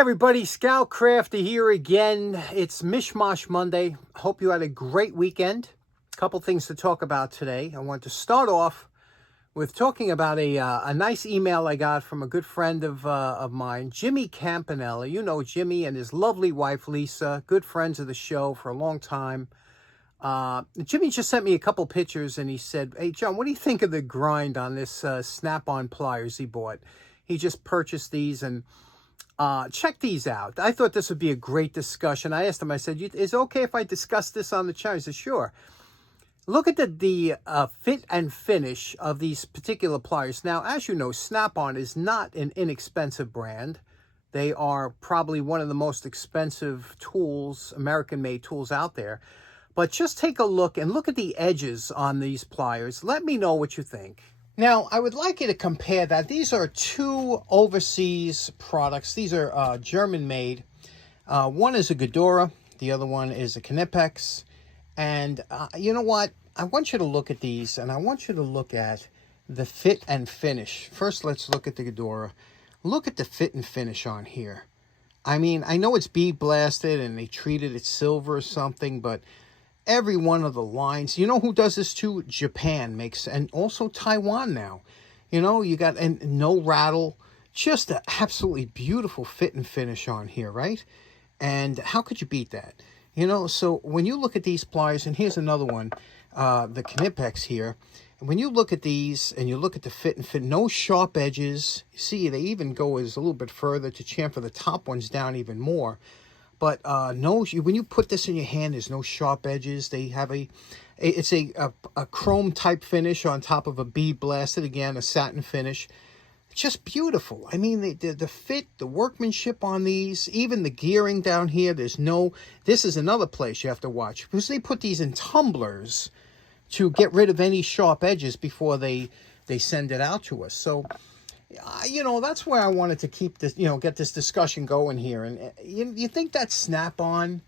everybody, Scout Crafty here again. It's Mishmash Monday. Hope you had a great weekend. A couple things to talk about today. I want to start off with talking about a nice email I got from a good friend of mine, Jimmy Campanella. You know Jimmy and his lovely wife, Lisa, good friends of the show for a long time. Jimmy just sent me a couple pictures and he said, "Hey, John, what do you think of the grind on this snap-on pliers he bought?" He just purchased these and check these out. I thought this would be a great discussion. I asked him, I said, is it okay if I discuss this on the channel? He said, sure. Look at the fit and finish of these particular pliers. Now, as you know, Snap-on is not an inexpensive brand. They are probably one of the most expensive tools, American-made tools out there. But just take a look and look at the edges on these pliers. Let me know what you think. Now, I would like you to compare that. These are two overseas products. These are German-made. One is a Ghidorah. The other one is a Knipex. And you know what? I want you to look at these, and I want you to look at the fit and finish. First, let's look at the Ghidorah. Look at the fit and finish on here. I mean, I know it's bead blasted, and they treated it silver or something, but every one of the lines, you know who does this too? Japan makes, and also Taiwan now. You know, you got, and no rattle, just an absolutely beautiful fit and finish on here, right? And how could you beat that? You know, so when you look at these pliers, and here's another one, the Knipex here, and when you look at these and you look at the fit and fit, no sharp edges. You see, they even go as a little bit further to chamfer the top ones down even more. But no, when you put this in your hand, there's no sharp edges. They have it's a chrome type finish on top of a bead blasted, again, a satin finish. It's just beautiful. I mean, the fit, the workmanship on these, even the gearing down here, this is another place you have to watch, because they put these in tumblers to get rid of any sharp edges before they send it out to us. So, you know, that's where I wanted to keep this, you know, get this discussion going here. And you think that Snap-on,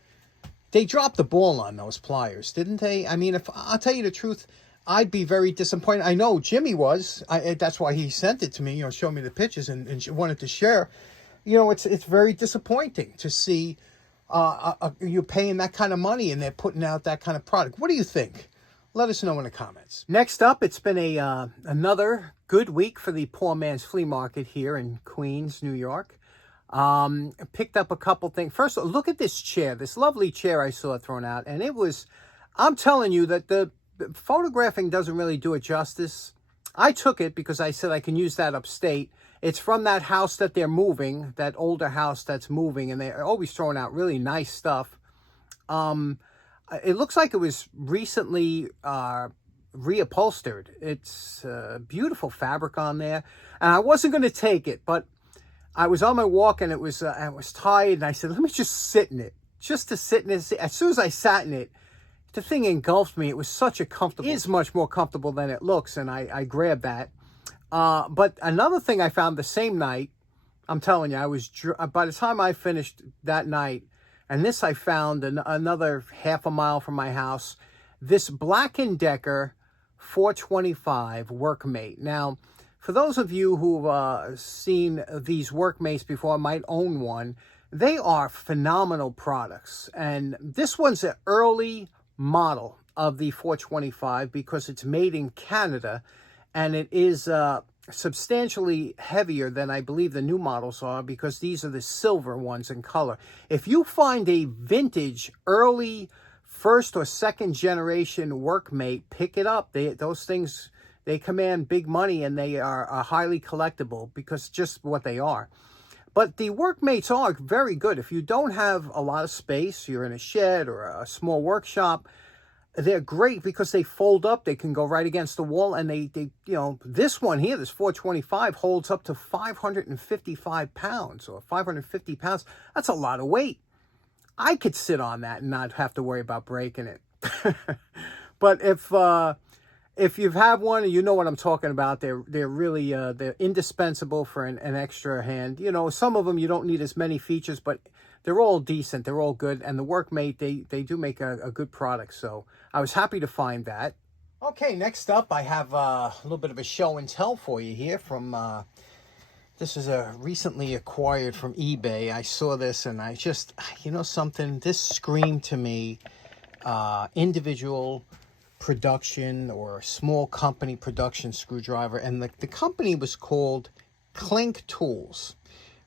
they dropped the ball on those pliers, didn't they? I mean, if I'll tell you the truth, I'd be very disappointed. I know Jimmy was. That's why he sent it to me, you know, showed me the pictures and wanted to share. You know, it's very disappointing to see you're paying that kind of money and they're putting out that kind of product. What do you think? Let us know in the comments. Next up, it's been another good week for the poor man's flea market here in Queens, New York. Picked up a couple things. First, look at this chair, this lovely chair I saw thrown out. And it was, I'm telling you that the photographing doesn't really do it justice. I took it because I said I can use that upstate. It's from that house that they're moving, that older house that's moving. And they're always throwing out really nice stuff. It looks like it was recently reupholstered. It's beautiful fabric on there. And I wasn't going to take it, but I was on my walk and I was tired. And I said, let me just sit in it. Just to sit in it. As soon as I sat in it, the thing engulfed me. It was such a comfortable. It is much more comfortable than it looks. And I grabbed that. But another thing I found the same night, I'm telling you, by the time I finished that night, and this I found another half a mile from my house, this Black & Decker 425 Workmate. Now, for those of you who've seen these Workmates before, might own one, they are phenomenal products. And this one's an early model of the 425 because it's made in Canada, and it is substantially heavier than I believe the new models are, because these are the silver ones in color. If you find a vintage, early first or second generation Workmate, pick it up. Those things, they command big money, and they are highly collectible because just what they are. But the Workmates are very good. If you don't have a lot of space, you're in a shed or a small workshop, they're great because they fold up. They can go right against the wall. And they you know, this one here, this 425, holds up to 555 pounds or 550 pounds. That's a lot of weight. I could sit on that and not have to worry about breaking it. But if you have one and you know what I'm talking about, they're really they're indispensable for an extra hand. You know, some of them you don't need as many features, but they're all decent. They're all good. And the Workmate, they do make a good product. So I was happy to find that. Okay, next up, I have a little bit of a show and tell for you here from This is a recently acquired from eBay. I saw this and I just, you know something, this screamed to me individual production or small company production screwdriver. And the company was called Klenk Tools.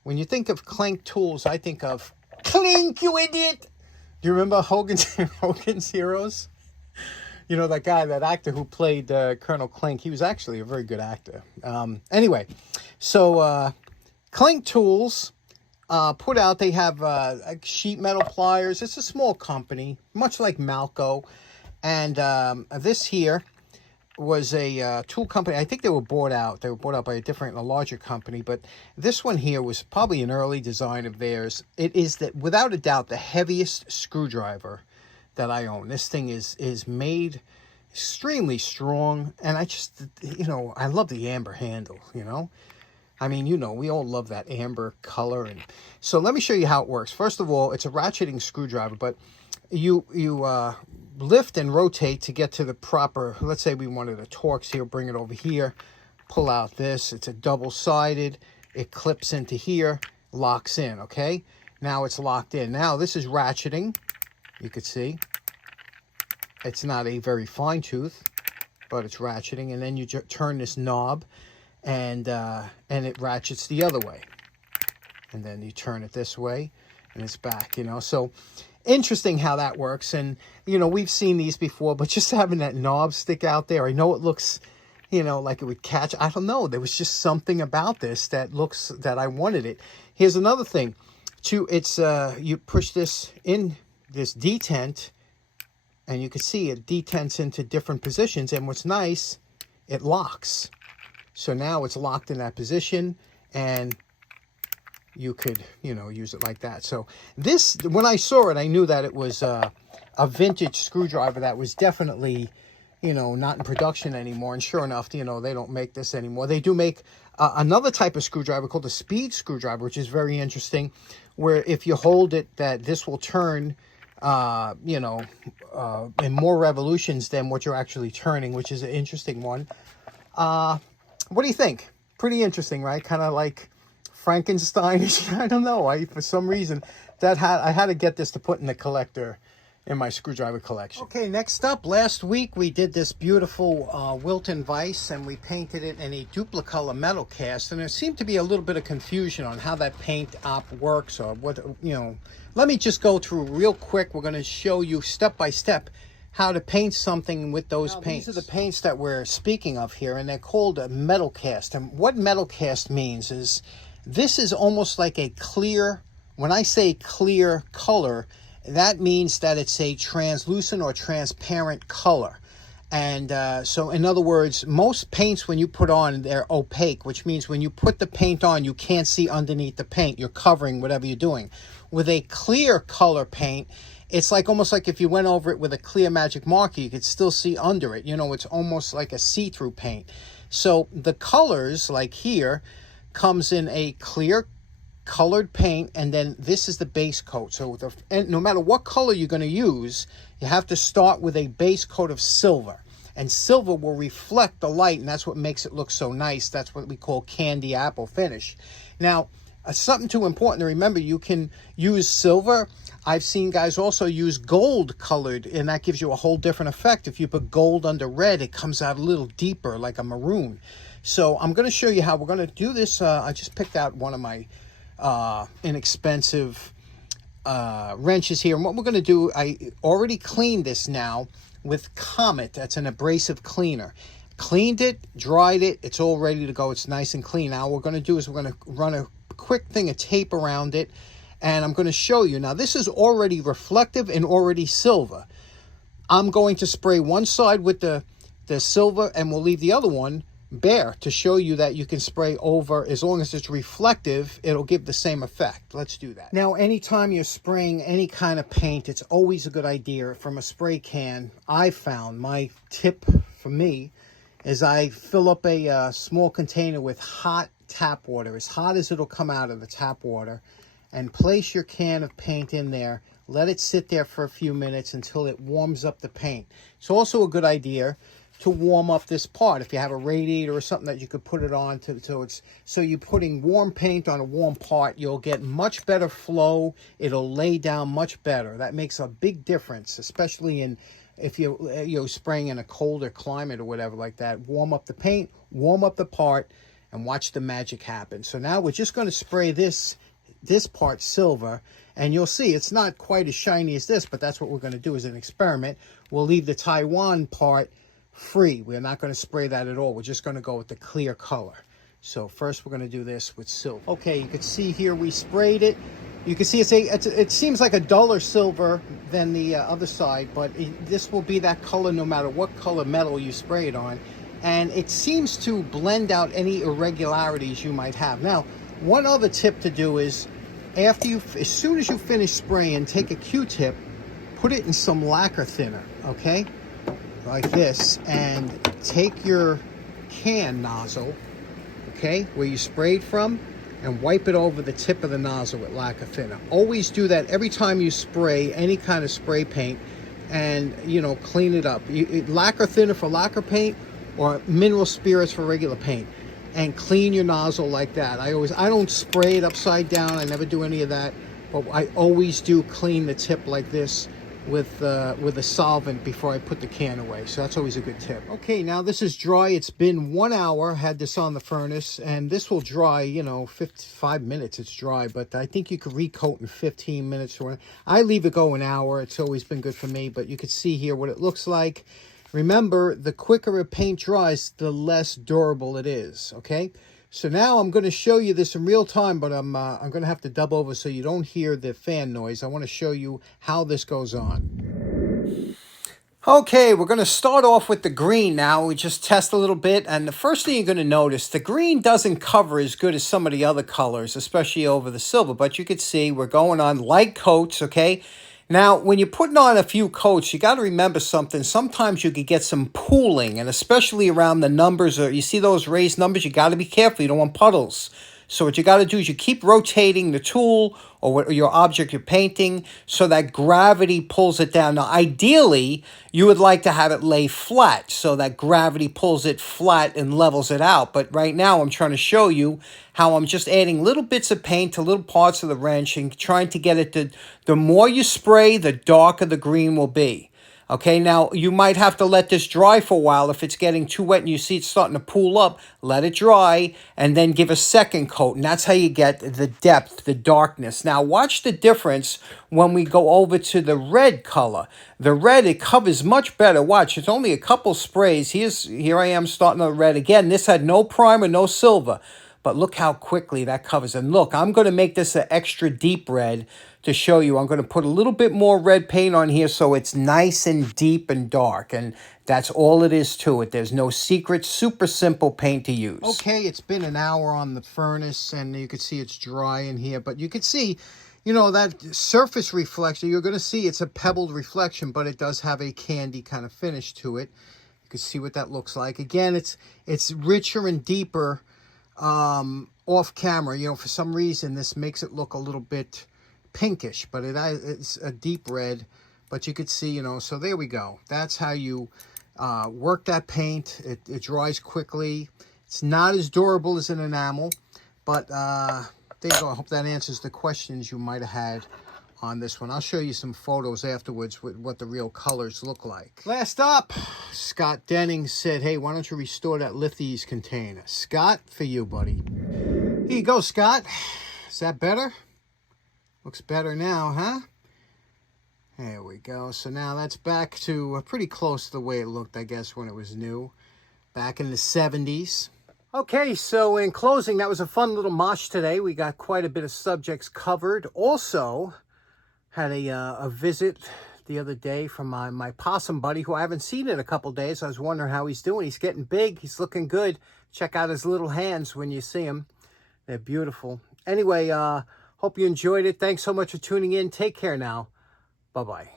When you think of Klenk Tools, I think of Klenk, you idiot! Do you remember Hogan's Heroes? You know, that guy, that actor who played Colonel Klenk. He was actually a very good actor. Anyway, so Klenk Tools put out, they have sheet metal pliers. It's a small company, much like Malco. And this here was a tool company. I think they were bought out. They were bought out by a larger company. But this one here was probably an early design of theirs. It is, without a doubt, the heaviest screwdriver that I own. This thing is made extremely strong, and I just, you know, I love the amber handle, you know. I mean, you know, we all love that amber color. And so let me show you how it works. First of all, it's a ratcheting screwdriver, but you lift and rotate to get to the proper, let's say we wanted a Torx here, bring it over here, pull out this. It's a double-sided. It clips into here, locks in, okay? Now it's locked in. Now this is ratcheting. You could see it's not a very fine tooth, but it's ratcheting. And then you turn this knob, and it ratchets the other way. And then you turn it this way, and it's back. You know, so interesting how that works. And you know, we've seen these before, but just having that knob stick out there, I know it looks, you know, like it would catch. I don't know. There was just something about this that I wanted it. Here's another thing, too. It's you push this in. This detent, and you can see it detents into different positions, and what's nice, it locks. So now it's locked in that position, and you could, you know, use it like that. So this, when I saw it, I knew that it was a vintage screwdriver that was definitely, you know, not in production anymore. And sure enough, you know, they don't make this anymore. They do make another type of screwdriver called a speed screwdriver, which is very interesting, where if you hold it, that this will turn you know, in more revolutions than what you're actually turning, which is an interesting one. What do you think? Pretty interesting, right? Kind of like Frankenstein-ish. I don't know. For some reason, I had to get this to put in the collector in my screwdriver collection. Okay, next up, last week we did this beautiful Wilton Vise, and we painted it in a DupliColor Metalcast, and there seemed to be a little bit of confusion on how that paint op works, or what, you know. Let me just go through real quick. We're going to show you step by step how to paint something with those paints. These are the paints that we're speaking of here, and they're called a Metalcast. And what Metalcast means is this is almost like a clear, when I say clear color, that means that it's a translucent or transparent color. And so in other words, most paints when you put on, they're opaque, which means when you put the paint on, you can't see underneath the paint. You're covering whatever you're doing. With a clear color paint, it's like almost like if you went over it with a clear magic marker, you could still see under it. You know, it's almost like a see-through paint. So the colors, like here, comes in a clear colored paint, and then this is the base coat. So no matter what color you're going to use, you have to start with a base coat of silver. And silver will reflect the light, and that's what makes it look so nice. That's what we call candy apple finish. Now, something too important to remember, you can use silver. I've seen guys also use gold colored, and that gives you a whole different effect. If you put gold under red, it comes out a little deeper, like a maroon. So I'm going to show you how we're going to do this. I just picked out one of my inexpensive wrenches here. And what we're going to do, I already cleaned this now with Comet. That's an abrasive cleaner. Cleaned it, dried it. It's all ready to go. It's nice and clean. Now what we're going to do is we're going to run a quick thing of tape around it, and I'm going to show you. Now this is already reflective and already silver. I'm going to spray one side with the silver, and we'll leave the other one bare to show you that you can spray over. As long as it's reflective, it'll give the same effect. Let's do that. Now, anytime you're spraying any kind of paint, it's always a good idea from a spray can. I found my tip for me is I fill up a small container with hot tap water, as hot as it'll come out of the tap water, and place your can of paint in there. Let it sit there for a few minutes until it warms up the paint. It's also a good idea to warm up this part. If you have a radiator or something that you could put it on so you're putting warm paint on a warm part, you'll get much better flow. It'll lay down much better. That makes a big difference, especially if you're spraying in a colder climate or whatever like that. Warm up the paint, warm up the part, and watch the magic happen. So now we're just going to spray this part silver, and you'll see it's not quite as shiny as this, but that's what we're going to do as an experiment. We'll leave the Taiwan part free. We're not going to spray that at all. We're just going to go with the clear color. So first we're going to do this with silver. Okay, you can see here we sprayed it. You can see it seems like a duller silver than the other side, but this will be that color no matter what color metal you spray it on. And it seems to blend out any irregularities you might have. Now, one other tip to do is as soon as you finish spraying, take a Q-tip, put it in some lacquer thinner, okay? Like this, and take your can nozzle, okay, where you sprayed from, and wipe it over the tip of the nozzle with lacquer thinner. Always do that every time you spray any kind of spray paint, and clean it up. Lacquer thinner for lacquer paint or mineral spirits for regular paint, and clean your nozzle like that. I don't spray it upside down. I never do any of that, but I always do clean the tip like this with a solvent before I put the can away. So that's always a good tip. Okay, now this is dry. It's been 1 hour, had this on the furnace, and this will dry, 55 minutes it's dry, but I think you could recoat in 15 minutes. I leave it go an hour. It's always been good for me, but you can see here what it looks like. Remember, the quicker a paint dries, the less durable it is, okay? So now I'm going to show you this in real time, but I'm going to have to dub over so you don't hear the fan noise. I want to show you how this goes on. Okay, we're going to start off with the green now. We just test a little bit, and the first thing you're going to notice, the green doesn't cover as good as some of the other colors, especially over the silver, but you can see we're going on light coats, okay? Now, when you're putting on a few coats, you got to remember something. Sometimes you could get some pooling, and especially around the numbers, or you see those raised numbers, you got to be careful. You don't want puddles. So what you got to do is you keep rotating the tool or your object you're painting so that gravity pulls it down. Now, ideally, you would like to have it lay flat so that gravity pulls it flat and levels it out. But right now, I'm trying to show you how I'm just adding little bits of paint to little parts of the wrench and trying to get it to, the more you spray, the darker the green will be. Okay, now you might have to let this dry for a while. If it's getting too wet and you see it's starting to pool up, let it dry and then give a second coat. And that's how you get the depth, the darkness. Now watch the difference when we go over to the red color. The red, it covers much better. Watch, it's only a couple sprays. Here I am starting the red again. This had no primer, no silver. But look how quickly that covers. And look, I'm going to make this an extra deep red to show you. I'm going to put a little bit more red paint on here so it's nice and deep and dark. And that's all it is to it. There's no secret, super simple paint to use. Okay, it's been an hour on the furnace, and you can see it's dry in here. But you can see, that surface reflection, you're going to see it's a pebbled reflection, but it does have a candy kind of finish to it. You can see what that looks like. Again, it's richer and deeper off camera. For some reason this makes it look a little bit pinkish, but it's a deep red. But you could see, so there we go. That's how you work that paint. It dries quickly. It's not as durable as an enamel, but there you go. I hope that answers the questions you might have had on this one. I'll show you some photos afterwards with what the real colors look like. Last up, Scott Denning said, hey, why don't you restore that lithies container? Scott, for you, buddy. Here you go, Scott. Is that better? Looks better now, huh? There we go. So now that's back to pretty close to the way it looked, I guess, when it was new. Back in the 70s. Okay, so in closing, that was a fun little mosh today. We got quite a bit of subjects covered. Also, had a visit the other day from my possum buddy, who I haven't seen in a couple days. I was wondering how he's doing. He's getting big. He's looking good. Check out his little hands when you see him. They're beautiful. Anyway, hope you enjoyed it. Thanks so much for tuning in. Take care now. Bye-bye.